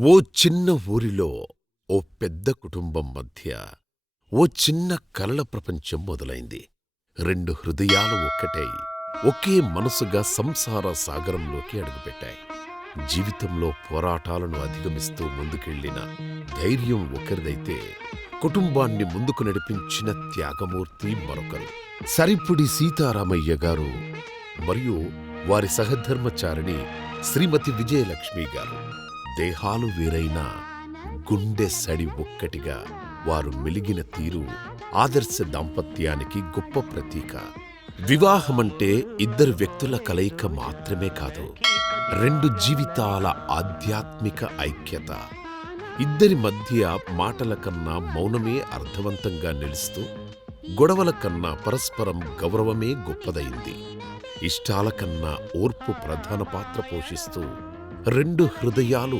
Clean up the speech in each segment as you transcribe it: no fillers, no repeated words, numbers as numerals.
ఓ చిన్న ఊరిలో ఓ పెద్ద కుటుంబం మధ్య ఓ చిన్న కలల ప్రపంచం మొదలైంది. రెండు హృదయాలు ఒక్కటై ఒకే మనసుగా సంసార సాగరంలోకి అడుగుపెట్టాయి. జీవితంలో పోరాటాలను అధిగమిస్తూ ముందుకెళ్లిన ధైర్యం ఒకరిదైతే, కుటుంబాన్ని ముందుకు నడిపించిన త్యాగమూర్తి మరొకరు. సరిపుడి సీతారామయ్య గారు మరియు వారి సహధర్మచారిణి శ్రీమతి విజయలక్ష్మి గారు. దేహాలు వేరైనా గుండె సడి ఒక్కటిగా వారు మెలిగిన తీరు ఆదర్శ దాంపత్యానికి గొప్ప ప్రతీక. వివాహమంటే ఇద్దరు వ్యక్తుల కలయిక మాత్రమే కాదు, రెండు జీవితాల ఆధ్యాత్మిక ఐక్యత. ఇద్దరి మధ్య మాటల కన్నా మౌనమే అర్థవంతంగా నిలుస్తూ, గొడవల కన్నా పరస్పరం గౌరవమే గొప్పదైంది. ఇష్టాల కన్నా ఓర్పు ప్రధాన పాత్ర పోషిస్తూ రెండు హృదయాలు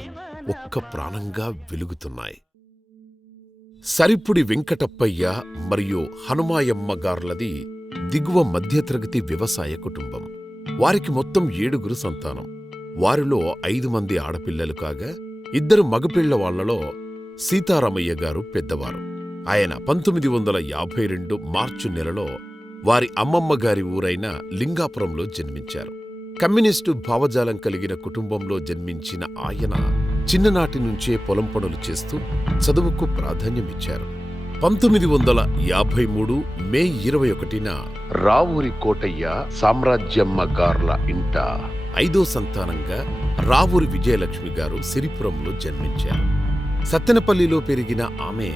ఒక్క ప్రాణంగా వెలుగుతున్నాయి. సరిపుడి వెంకటప్పయ్య మరియు హనుమాయమ్మ గార్లది దిగువ మధ్యతరగతి వ్యవసాయ కుటుంబం. వారికి మొత్తం 7 సంతానం. వారిలో 5 మంది ఆడపిల్లలు కాగా, 2 మగపిల్లవాళ్లలో సీతారామయ్య గారు పెద్దవారు. ఆయన 1952 మార్చి నెలలో వారి అమ్మమ్మ గారి ఊరైన లింగాపురంలో జన్మించారు. కమ్యూనిస్టు భావజాలం కలిగిన కుటుంబంలో జన్మించిన ఆయన చిన్ననాటి నుంచే పొలం పనులు చేస్తూ చదువుకు ప్రాధాన్యమిచ్చారు. 1953 మే 21న రావూరి కోటయ్య సామ్రాజ్యమ్మ గార్ల ఇంట 5వ సంతానంగా రావూరి విజయలక్ష్మి గారు సిరిపురంలో జన్మించారు. సత్తెనపల్లిలో పెరిగిన ఆమె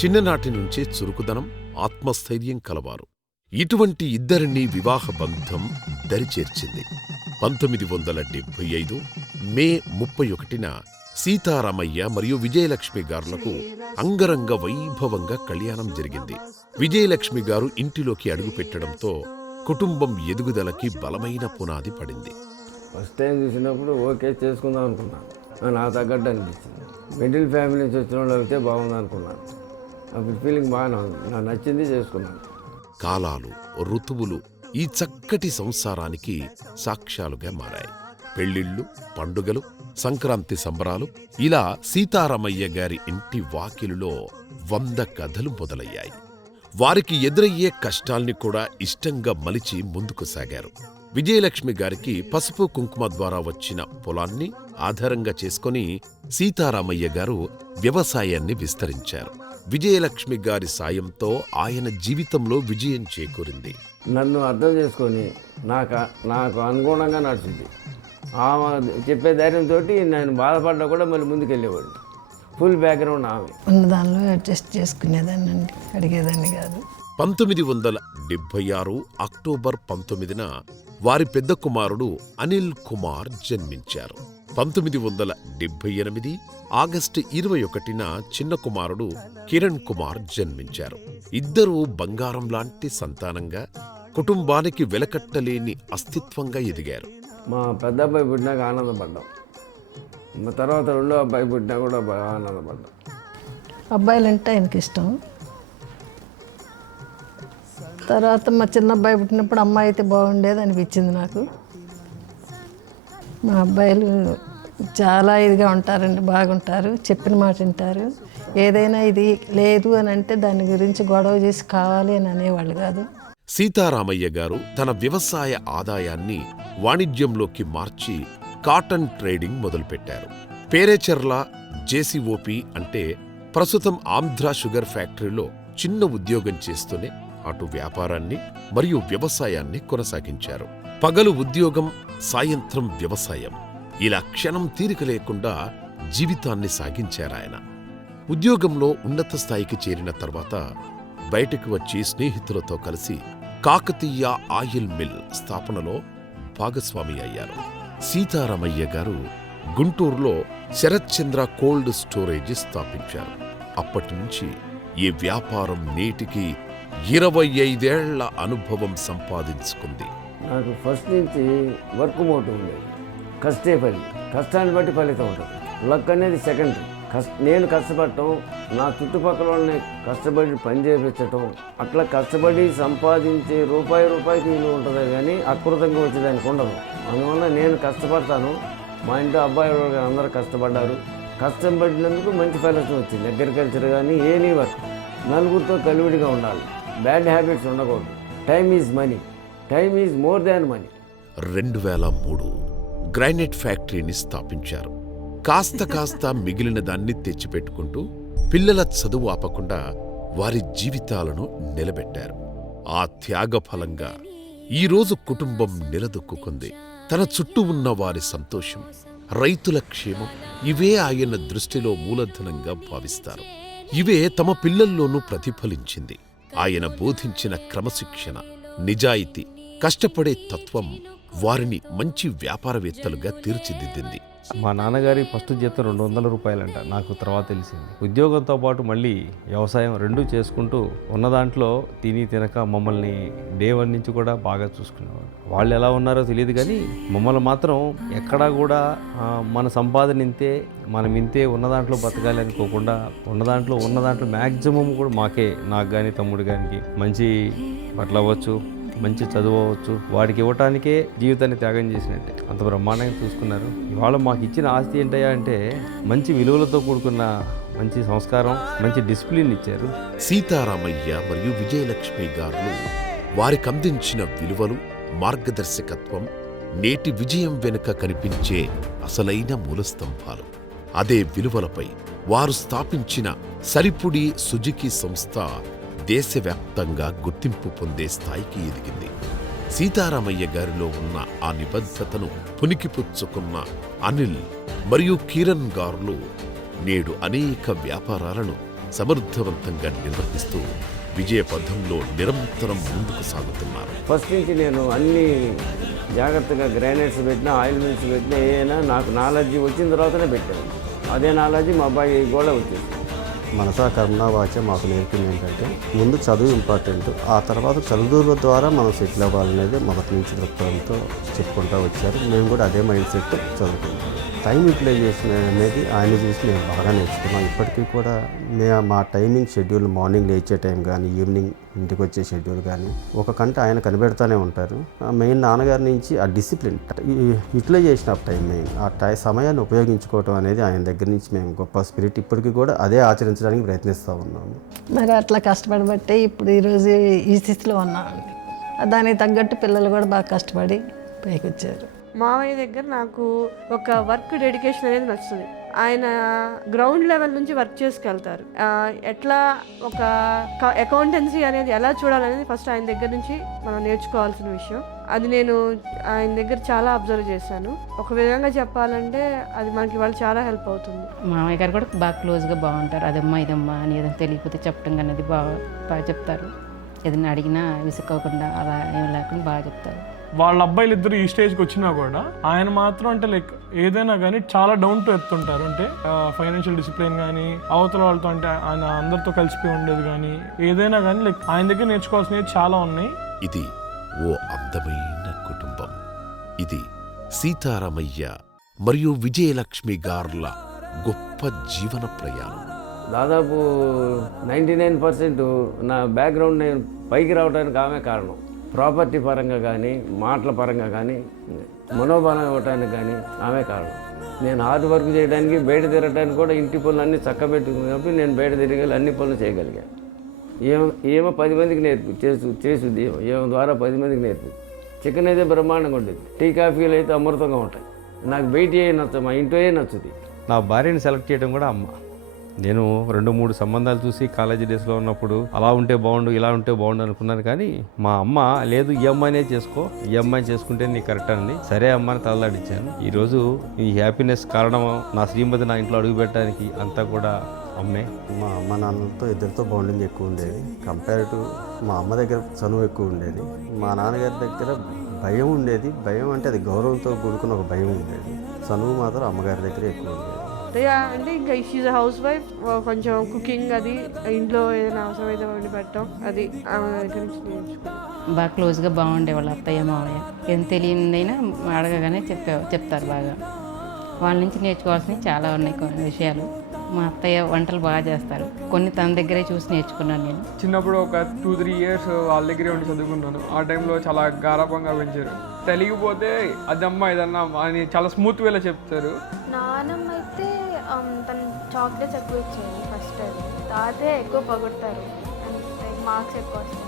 చిన్ననాటి నుంచే చురుకుదనం, ఆత్మస్థైర్యం కలవారు. ఇటువంటి ఇద్దరినీ వివాహ బంధం దరిచేర్చింది. 1975 మే 31న సీతారామయ్య మరియు విజయలక్ష్మి గారులకు అంగరంగ వైభవంగా కళ్యాణం జరిగింది. విజయలక్ష్మి గారు ఇంటిలోకి అడుగుపెట్టడంతో కుటుంబం ఎదుగుదలకి బలమైన పునాది పడింది. ఫస్ట్ టైం చూసినప్పుడు ఓకే చేసుకుందాం అనుకున్నాను. నాకు తగ్గట్టు అనిపించింది. మిడిల్ ఫ్యామిలీ నుంచి వచ్చిన వాళ్ళు అయితే బాగుంది అనుకున్నాను. అప్పుడు ఫీలింగ్ బాగానే ఉంది. నాకు నచ్చింది, చేసుకున్నాను. కాలాలు, ఋతువులు ఈ చక్కటి సంసారానికి సాక్ష్యాలుగా మారాయి. పెళ్లిళ్ళు, పండుగలు, సంక్రాంతి సంబరాలు, ఇలా సీతారామయ్య గారి ఇంటి వాకిలులో 100 కథలు మొదలయ్యాయి. వారికి ఎదురయ్యే కష్టాల్ని కూడా ఇష్టంగా మలిచి ముందుకు సాగారు. విజయలక్ష్మి గారికి పసుపు కుంకుమ ద్వారా వచ్చిన పొలాన్ని ఆధారంగా చేసుకుని సీతారామయ్య గారు వ్యవసాయాన్ని విస్తరించారు. విజయలక్ష్మి గారి సాయంతో ఆయన జీవితంలో విజయం చేకూరింది. నన్ను అర్థం చేసుకొని నాకు అనుగుణంగా నడిచింది. ఆమె చెప్పే ధైర్యంతో నేను బాధపడ్డా కూడా మళ్ళీ ముందుకెళ్ళేవాడు. ఫుల్ బ్యాక్గ్రౌండ్ ఆమె. ఉన్న దానిలో అడ్జస్ట్ చేసుకునేదాన్ని అండి, అడిగేదాన్ని కాదు. 1976 అక్టోబర్ 19న వారి పెద్ద కుమారుడు అనిల్ కుమార్ జన్మించారు. 1978 ఆగస్టు 21న చిన్న కుమారుడు కిరణ్ కుమార్ జన్మించారు. ఇద్దరూ బంగారం లాంటి సంతానంగా కుటుంబానికి వెలకట్టలేని అస్తిత్వంగా ఎదిగారు. మా పెద్ద అబ్బాయి పుట్టినాక ఆనందపడ్డాం. మా తర్వాత రెండో అబ్బాయి పుట్టినా కూడా బాగా ఆనందపడ్డాం. అబ్బాయిలంటే ఆయనకి ఇష్టం. తర్వాత మా చిన్న అబ్బాయి పుట్టినప్పుడు అమ్మాయి అయితే బాగుండేది అనిపించింది నాకు. మా అబ్బాయిలు చాలా ఇదిగా ఉంటారండి, బాగుంటారు, చెప్పిన మాట వింటారు. ఏదైనా ఇది లేదు అని అంటే దాని గురించి గొడవ చేసి కావాలి అని అనేవాళ్ళు కాదు. సీతారామయ్య గారు తన వ్యవసాయ ఆదాయాన్ని వాణిజ్యంలోకి మార్చి కాటన్ ట్రేడింగ్ మొదలుపెట్టారు. పేరేచెర్ల జేసీఓపీ అంటే ప్రస్తుతం ఆంధ్ర షుగర్ ఫ్యాక్టరీలో చిన్న ఉద్యోగం చేస్తూనే అటు వ్యాపారాన్ని మరియు వ్యవసాయాన్ని కొనసాగించారు. పగలు ఉద్యోగం, సాయంత్రం వ్యవసాయం, ఇలా క్షణం తీరిక లేకుండా జీవితాన్ని సాగించారాయన. ఉద్యోగంలో ఉన్నత స్థాయికి చేరిన తర్వాత బయటకు వచ్చి స్నేహితులతో కలిసి కాకతీయ ఆయిల్ మిల్ స్థాపనలో భాగస్వామి అయ్యారు. సీతారామయ్య గారు గుంటూరులో శరత్చంద్ర కోల్డ్ స్టోరేజ్ స్థాపించారు. అప్పటి నుంచి ఈ వ్యాపారం నేటికి 25 ఏళ్ల అనుభవం సంపాదించుకుంది. నాకు ఫస్ట్ నుంచి వర్క్ మోటివ్ ఉండేది. కష్టే పని, కష్టాన్ని బట్టి ఫలితం ఉంటుంది. లక్ అనేది సెకండరీ. నేను కష్టపడటం, నా చుట్టుపక్కల వాళ్ళని కష్టపడి పని చేయించటం, అట్లా కష్టపడి సంపాదించే రూపాయికి విలువ ఉంటుంది కానీ అకృతంగా వచ్చేదానికి ఉండదు. అందువల్ల నేను కష్టపడతాను. మా ఇంట్లో అబ్బాయి అందరూ కష్టపడ్డారు. కష్టం పడినందుకు మంచి ఫలితం వచ్చింది. అగ్రికల్చర్ కానీ ఏనీ వర్క్ నలుగురితో కలివిడిగా ఉండాలి, బ్యాడ్ హ్యాబిట్స్ ఉండకూడదు. Time is money, time is more than money. 2003 granite ఫ్యాక్టరీని స్థాపించారు. కాస్త మిగిలిన దాన్ని తెచ్చిపెట్టుకుంటూ పిల్లల చదువు ఆపకుండా వారి జీవితాలను నిలబెట్టారు. ఆ త్యాగఫలంగా ఈరోజు కుటుంబం నిలదొక్కుంది. తన చుట్టూ ఉన్న వారి సంతోషం, రైతుల క్షేమం ఇవే ఆయన దృష్టిలో మూలధనంగా భావిస్తారు. ఇవే తమ పిల్లల్లోనూ ప్రతిఫలించింది. ఆయన బోధించిన క్రమశిక్షణ, నిజాయితీ, కష్టపడే తత్వం వారిని మంచి వ్యాపారవేత్తలుగా తీర్చిదిద్దింది. మా నాన్నగారి ఫస్ట్ జీతం 200 రూపాయలంట, నాకు తర్వాత తెలిసింది. ఉద్యోగంతో పాటు మళ్ళీ వ్యవసాయం రెండూ చేసుకుంటూ ఉన్న దాంట్లో తిని తినక మమ్మల్ని డే 1 నుంచి కూడా బాగా చూసుకునేవాడు. వాళ్ళు ఎలా ఉన్నారో తెలియదు కానీ మమ్మల్ని మాత్రం ఎక్కడా కూడా మన సంపాదన ఇంతే, మనం ఇంతే ఉన్న దాంట్లో బతకాలి అనుకోకుండా ఉన్న దాంట్లో మ్యాక్సిమం కూడా మాకే, నాకు కానీ తమ్ముడు కానీ మంచి బట్టలు అవ్వచ్చు, మంచి చదువు అవ్వచ్చు, వాడికి ఇవ్వటానికే జీవితాన్ని త్యాగం చేసినట్టే అంత బ్రహ్మాండంగా చూసుకున్నారు. ఇవాళ మాకు ఇచ్చిన ఆస్తి ఏంటయ్యా అంటే మంచి విలువలతో కూడుకున్న మంచి సంస్కారం, మంచి డిసిప్లిన్ ఇచ్చారు. సీతారామయ్య మరియు విజయలక్ష్మి గారు వారికి అందించిన విలువలు, మార్గదర్శకత్వం నేటి విజయం వెనుక కనిపించే అసలైన మూలస్తంభాలు. అదే విలువలపై వారు స్థాపించిన సరిపుడి సుజుకి సంస్థ దేశవ్యాప్తంగా గుర్తింపు పొందే స్థాయికి ఎదిగింది. సీతారామయ్య గారిలో ఉన్న ఆ నిబద్ధతను పునికిపుచ్చుకున్న అనిల్ మరియు కిరణ్ గారులు నేడు అనేక వ్యాపారాలను సమర్థవంతంగా నిర్వహిస్తూ విజయపథంలో నిరంతరం ముందుకు సాగుతున్నారు. ఫస్ట్ నుంచి నేను అన్ని జాగ్రత్తగా గ్రానైట్స్ పెట్టినా, ఆయిల్ మిల్స్ పెట్టినా, ఏదైనా నాకు నాలెడ్జీ వచ్చిన తర్వాతనే పెట్టాను. అదే నాలెడ్జీ మా అబ్బాయి కూడా వచ్చేసి మనసా కర్మణ వాచ మాకు నేర్పింది ఏంటంటే ముందు చదువు ఇంపార్టెంట్, ఆ తర్వాత చదువుల ద్వారా మనం సెటిల్ అవ్వాలనేది మొదటి నుంచి దృక్పథంతో చెప్పుకుంటూ వచ్చారు. మేము కూడా అదే మైండ్ సెట్ చదువుకుంటాం. టైం యూటిలైజేషన్ అనేది ఆయన చూసి మేము బాగా నేర్చుకున్నాం. ఇప్పటికీ కూడా మా టైమింగ్ షెడ్యూల్, మార్నింగ్ లేచే టైం కానీ ఈవినింగ్ ఇంటికి వచ్చే షెడ్యూల్ కానీ ఒక కంట ఆయన కనిపెడతానే ఉంటారు. మెయిన్ నాన్నగారి నుంచి ఆ discipline, utilisation of time, main ఆ సమయాన్ని ఉపయోగించుకోవటం అనేది ఆయన దగ్గర నుంచి మేము గొప్ప స్పిరిట్ ఇప్పటికీ కూడా అదే ఆచరించడానికి ప్రయత్నిస్తూ ఉన్నాము. మరి అట్లా కష్టపడబట్టే ఇప్పుడు ఈరోజు ఈ స్థితిలో ఉన్నామండి. దానికి తగ్గట్టు పిల్లలు కూడా బాగా కష్టపడి పైకి వచ్చారు. మావయ్య దగ్గర నాకు ఒక వర్క్ డెడికేషన్ అనేది నచ్చుతుంది. ఆయన గ్రౌండ్ లెవెల్ నుంచి వర్క్ చేసుకెళ్తారు. ఎట్లా ఒక అకౌంటెన్సీ అనేది ఎలా చూడాలనేది ఫస్ట్ ఆయన దగ్గర నుంచి మనం నేర్చుకోవాల్సిన విషయం. అది నేను ఆయన దగ్గర చాలా అబ్జర్వ్ చేశాను. ఒక విధంగా చెప్పాలంటే అది మనకి ఇవాళ చాలా హెల్ప్ అవుతుంది. మామయ్య గారు కూడా బాగా క్లోజ్గా బాగుంటారు. అదమ్మా ఇదమ్మా అని ఏదైనా తెలియకపోతే చెప్పడం అనేది బాగా చెప్తారు. ఏదైనా అడిగినా విసుక్కోకుండా అలా ఏం లేకుండా బాగా చెప్తారు. వాళ్ళ అబ్బాయిలు ఇద్దరు ఈ స్టేజ్కి వచ్చినా కూడా ఆయన మాత్రం అంటే లైక్ ఏదైనా కానీ చాలా డౌన్ టు ఎర్త్ ఉంటారు. అంటే ఫైనాన్షియల్ డిసిప్లిన్ కానీ, అవతల వాళ్ళతో అంటే ఆయన అందరితో కలిసిపోయి ఉండేది కానీ, ఏదైనా కానీ లైక్ ఆయన దగ్గర నేర్చుకోవాల్సినవి చాలా ఉన్నాయి. ఇది ఓ అందమైన కుటుంబం. ఇది సీతారామయ్య మరియు విజయలక్ష్మి గార్ల గొప్ప జీవన ప్రయాణం. దాదాపు 99% నా బ్యాక్గ్రౌండ్ నేను పైకి రావడానికి ఆమె కారణం. ప్రాపర్టీ పరంగా కానీ, మాటల పరంగా కానీ, మనోబలం ఇవ్వడానికి కానీ ఆమె కారణం. నేను హార్డ్ వర్క్ చేయడానికి, బయట తిరగడానికి కూడా ఇంటి పనులు అన్నీ చక్కబెట్టుకుని కాబట్టి నేను బయట తిరగాలి, అన్ని పనులు చేయగలిగాను. ఏమో 10 మందికి చేసుద్ది, ఏమో ద్వారా 10 మందికి నేర్పి. చికెన్ అయితే బ్రహ్మాండంగా ఉంటుంది, టీ కాఫీలు అయితే అమృతంగా ఉంటాయి. నాకు బయట నచ్చదు, మా ఇంట్లో నచ్చుతుంది. నా భార్యని సెలెక్ట్ చేయడం కూడా అమ్మ. నేను 2-3 సంబంధాలు చూసి కాలేజీ డేస్లో ఉన్నప్పుడు అలా ఉంటే బాగుండు, ఇలా ఉంటే బాగుండు అనుకున్నాను. కానీ మా అమ్మ లేదు, ఈ అమ్మాయినే చేసుకో, ఈ అమ్మాయి చేసుకుంటే నీకు కరెక్ట్ అండి. సరే అమ్మాయిని తలలాడించాను. ఈరోజు ఈ హ్యాపీనెస్ కారణం నా శ్రీమతి నా ఇంట్లో అడుగు పెట్టడానికి అంతా కూడా అమ్మే. మా అమ్మ నాన్నలతో ఇద్దరితో బాండింగ్ ఎక్కువ ఉండేది. కంపేర్ టు మా అమ్మ దగ్గర చనువు ఎక్కువ ఉండేది. మా నాన్నగారి దగ్గర భయం ఉండేది. భయం అంటే అది గౌరవంతో కూడుకున్న ఒక భయం ఉండేది. చనువు మాత్రం అమ్మగారి దగ్గర ఎక్కువ ఉండేది. అంటే ఇంకా షీజ్ హౌస్ వైఫ్, కొంచెం కుకింగ్ అది, ఇంట్లో ఏదైనా అవసరమైతే వండి పెట్టడం అది ఆమె దగ్గర నుంచి నేర్చుకున్నాను. బాగా క్లోజ్గా బాగుండేవాళ్ళు అత్తయ్య మామయ్య. ఏం తెలియదైనా అడగగానే చెప్తారు బాగా. వాళ్ళ నుంచి నేర్చుకోవాల్సినవి చాలా ఉన్నాయి కొన్ని విషయాలు. మా అత్తయ్య వంటలు బాగా చేస్తారు. కొన్ని తన దగ్గరే చూసి నేర్చుకున్నాను నేను. చిన్నప్పుడు ఒక 2-3 ఇయర్స్ వాళ్ళ దగ్గరే ఉండి చదువుకున్నాను. ఆ టైంలో చాలా గారాబంగా పెంచారు. తెలియకపోతే అదమ్మా ఇదన్నా అని చాలా స్మూత్ వేలో చెప్తారు. నానమ్మ అయితే తన చాక్లెట్స్ ఎక్కువ ఇచ్చేది ఫస్ట్ టైం. తాతే ఎక్కువ పొగుడతారు, మార్క్స్ ఎక్కువ వస్తాయి.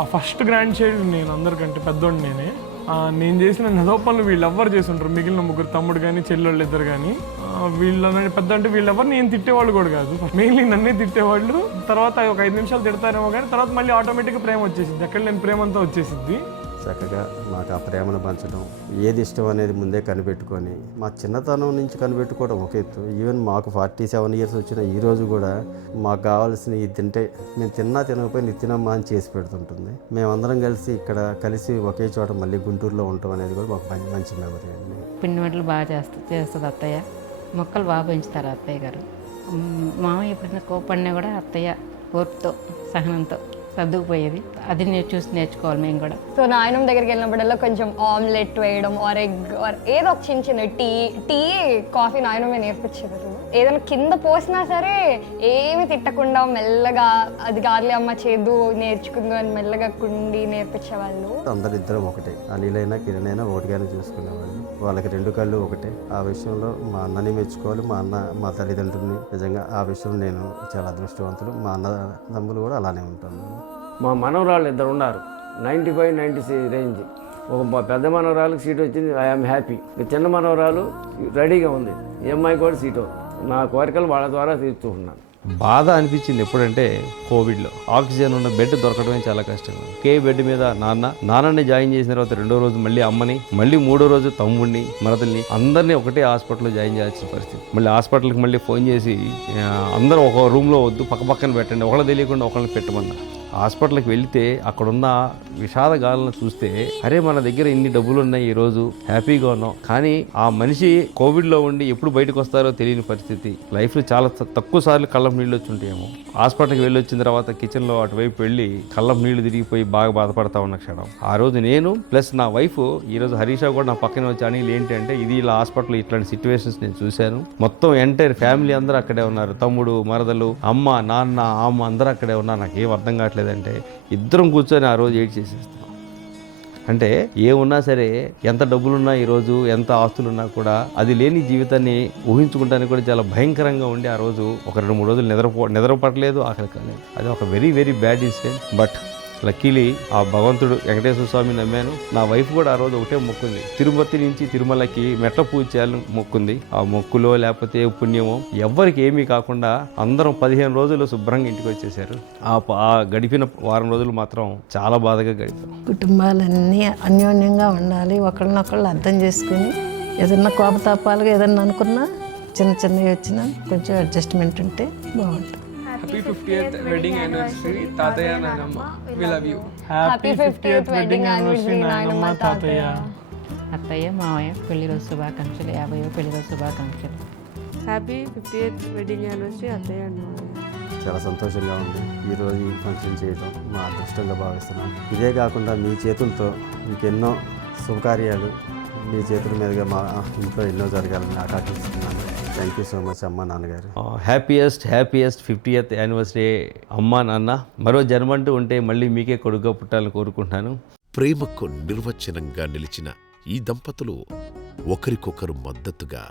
ఆ ఫస్ట్ గ్రాండ్ చైల్డ్ నేను, అందరికంటే పెద్దోడు నేనే. నేను చేసిన నెదో పనులు వీళ్ళు ఎవ్వరు చేసి ఉంటారు, మిగిలిన ముగ్గురు తమ్ముడు కానీ చెల్లెళ్ళు ఇద్దరు కానీ. వీళ్ళని పెద్ద అంటే వీళ్ళెవరు నేను తిట్టేవాళ్ళు కూడా కాదు, మెయిన్లీ నన్నే తిట్టేవాళ్ళు. తర్వాత ఒక 5 నిమిషాలు తిడతారేమో కానీ తర్వాత మళ్ళీ ఆటోమేటిక్గా ప్రేమ వచ్చేసింది, ఎక్కడ లేని ప్రేమ అంతా వచ్చేసింది. చక్కగా మాకు ఆ ప్రేమను పంచడం, ఏది ఇష్టం అనేది ముందే కనిపెట్టుకొని, మా చిన్నతనం నుంచి కనిపెట్టుకోవడం ఒక ఎత్తు. ఈవెన్ మాకు 47 ఇయర్స్ వచ్చిన ఈ రోజు కూడా మాకు కావాల్సిన ఇది తింటే మేము తిన్నా తినకపోయినా తినమ్మా అని చేసి పెడుతుంటుంది. మేమందరం కలిసి ఒకే చోట మళ్ళీ గుంటూరులో ఉంటాం అనేది కూడా మాకు మంచి మెమరీ అండి. పిండి వంటలు బాగా చేస్తుంది అత్తయ్య. మొక్కలు బాగా పెంచుతారు అత్తయ్య గారు. మామయ్య ఎప్పుడైనా కోపడినా కూడా అత్తయ్య ఓర్పుతో సహనంతో సర్దుకుపోయేది. అది చూసి నేర్చుకోవాలి మేము కూడా. సో నాయనమ్మ దగ్గరికి వెళ్ళినప్పుడల్లా కొంచెం ఆమ్లెట్ వేయడం ఆర్ ఎగ్ ఆర్ ఏదో ఒక చిన్న టీ కాఫీ నాయనమ్మే నేర్పించేది. ఏదైనా కింద పోసినా సరే ఏమి తిట్టకుండా మెల్లగా అది గార్లే అమ్మ చేదు నేర్చుకుందు అని మెల్లగా కుండి నేర్పించేవాళ్ళు. అందరిద్దరం ఒకటే, అనిలైనా కిరణైనా ఒకటిగానే చూసుకునేవాళ్ళు. వాళ్ళకి 2 కళ్ళు ఒకటే. ఆ విషయంలో మా అన్నని మెచ్చుకోవాలి, మా తల్లిదండ్రులని. నిజంగా ఆ విషయం నేను చాలా అదృష్టవంతులు. మా అన్నదమ్ములు కూడా అలానే ఉంటాను. మా మనవరాళ్ళు 2 ఉన్నారు, 95, 96 రేంజ్. ఒక పెద్ద మనవరాలకు సీట్ వచ్చింది, ఐఎమ్ హ్యాపీ. చిన్న మనవరాలు రెడీగా ఉంది, ఈ అమ్మాయి కూడా సీట్ అవుతుంది. నా కోరికలు వాళ్ళ ద్వారా తీర్చుకుంటున్నాను. బాధ అనిపించింది ఎప్పుడంటే కోవిడ్లో ఆక్సిజన్ ఉన్న బెడ్ దొరకడమే చాలా కష్టం. ఒకే బెడ్ మీద నాన్నని జాయిన్ చేసిన తర్వాత 2వ రోజు మళ్ళీ అమ్మని, మళ్ళీ 3వ రోజు తమ్ముడిని, మరదల్ని అందరినీ ఒకటే హాస్పిటల్లో జాయిన్ చేయాల్సిన పరిస్థితి. మళ్ళీ హాస్పిటల్కి మళ్ళీ ఫోన్ చేసి అందరూ ఒక రూమ్లో వద్దు, పక్కన పెట్టండి, ఒకళ్ళు తెలియకుండా ఒకళ్ళని పెట్టమన్నా. హాస్పిటల్కి వెళితే అక్కడున్న విషాద గాలను చూస్తే అరే మన దగ్గర ఇన్ని డబ్బులు ఉన్నాయి, ఈరోజు హ్యాపీగా ఉన్నాం. కానీ ఆ మనిషి కోవిడ్లో ఉండి ఎప్పుడు బయటకు వస్తారో తెలియని పరిస్థితి. లైఫ్లో చాలా తక్కువ సార్లు కళ్ళం నీళ్ళు వచ్చి ఉంటాయేమో. హాస్పిటల్కి వెళ్ళి వచ్చిన తర్వాత కిచెన్లో అటువైపు వెళ్ళి కళ్ళం నీళ్లు తిరిగిపోయి బాగా బాధపడతా ఉన్న క్షణం. ఆ రోజు నేను ప్లస్ నా వైఫ్, ఈరోజు హరీష కూడా నా పక్కన వచ్చి అనిల్ ఏంటి అంటే ఇది ఇలా హాస్పిటల్ ఇట్లాంటి సిచ్యువేషన్స్ నేను చూశాను. మొత్తం ఎంటైర్ ఫ్యామిలీ అందరూ అక్కడే ఉన్నారు, తమ్ముడు, మరదలు, అమ్మ, నాన్న, అమ్మ అందరూ అక్కడే ఉన్నారు. నాకు ఏం అర్థం కావట్లేదంటే ఇద్దరం కూర్చొని ఆ రోజు ఏడ్ చేసేస్తాం. అంటే ఏమున్నా సరే, ఎంత డబ్బులున్నా ఈరోజు ఎంత ఆస్తులున్నా కూడా అది లేని జీవితాన్ని ఊహించుకుంటానికి కూడా చాలా భయంకరంగా ఉండి ఆ రోజు ఒక 2-3 రోజులు నిద్రపట్టలేదు, ఆకలి కాలేదు. అది ఒక very very bad incident. But luckily ఆ భగవంతుడు వెంకటేశ్వర స్వామిని నమ్మాను. నా వైఫ్ కూడా ఆ రోజు ఒకటే మొక్కుంది, తిరుపతి నుంచి తిరుమలకి మెట్ల పూజ చేయాలని మొక్కుంది. ఆ మొక్కులో లేకపోతే పుణ్యమో ఎవ్వరికి ఏమీ కాకుండా అందరం 15 రోజులు శుభ్రంగా ఇంటికి వచ్చేసారు. ఆ గడిపిన వారం రోజులు మాత్రం చాలా బాధగా గడిపాం. కుటుంబాలన్నీ అన్యోన్యంగా ఉండాలి, ఒకళ్ళనొకళ్ళు అర్థం చేసుకుని ఏదన్నా కోపతాపాలుగా ఏదన్నా అనుకున్నా చిన్నవి వచ్చినా కొంచెం అడ్జస్ట్మెంట్ ఉంటే బాగుంటుంది. Happy 50th wedding anniversary, Tataya Nainamma. We love you. Happy 50th wedding anniversary, Nainamma, Tataya. అత్తయ్య మామయ్య పెళ్లి రోజు శుభాకాంక్షలు, 50వ పెళ్లి రోజు శుభాకాంక్షలు. హ్యాపీ 50th వెడ్డింగ్ యానివర్సరీ అత్తయ్య అండ్ మామయ్య. చాలా సంతోషంగా ఉంది ఈరోజు ఈ ఫంక్షన్ చేయడం, మా అదృష్టంగా భావిస్తున్నాం. ఇదే కాకుండా మీ చేతులతో ఇంకెన్నో శుభకార్యాలు మీ చేతుల మీదుగా మా ఇంట్లో ఎన్నో జరగాలని ఆకాంక్షిస్తున్నాను. థ్యాంక్ యూ సో మచ్ అమ్మ, నాన్నగారు. హ్యాపీయెస్ట్ 50th యానివర్సరీ అమ్మా, నాన్న. మరో జన్మంటూ ఉంటే మళ్ళీ మీకే కొడుకుగా పుట్టాలని కోరుకుంటున్నాను. ప్రేమకు నిర్వచనంగా నిలిచిన ఈ దంపతులు ఒకరికొకరు మద్దతుగా,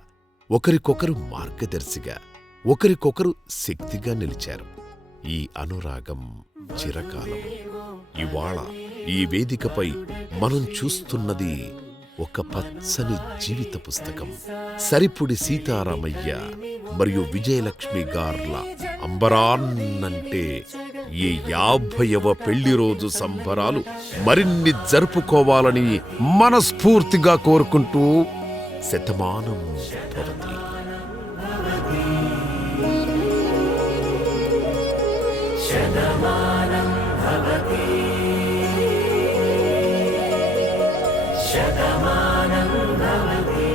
ఒకరికొకరు మార్గదర్శిగా, ఒకరికొకరు శక్తిగా నిలిచారు. ఈ అనురాగం చిరకాలం. ఇవాళ ఈ వేదికపై మనం చూస్తున్నది ఒక పచ్చని జీవిత పుస్తకం. సరిపుడి సీతారామయ్య మరియు విజయలక్ష్మి గార్ల అంబరాన్నంటే ఈ 50వ పెళ్లి రోజు సంబరాలు మరిన్ని జరుపుకోవాలని మనస్ఫూర్తిగా కోరుకుంటూ శతమానం భవతి. శతమానం భవతి. శతమానం భవతి.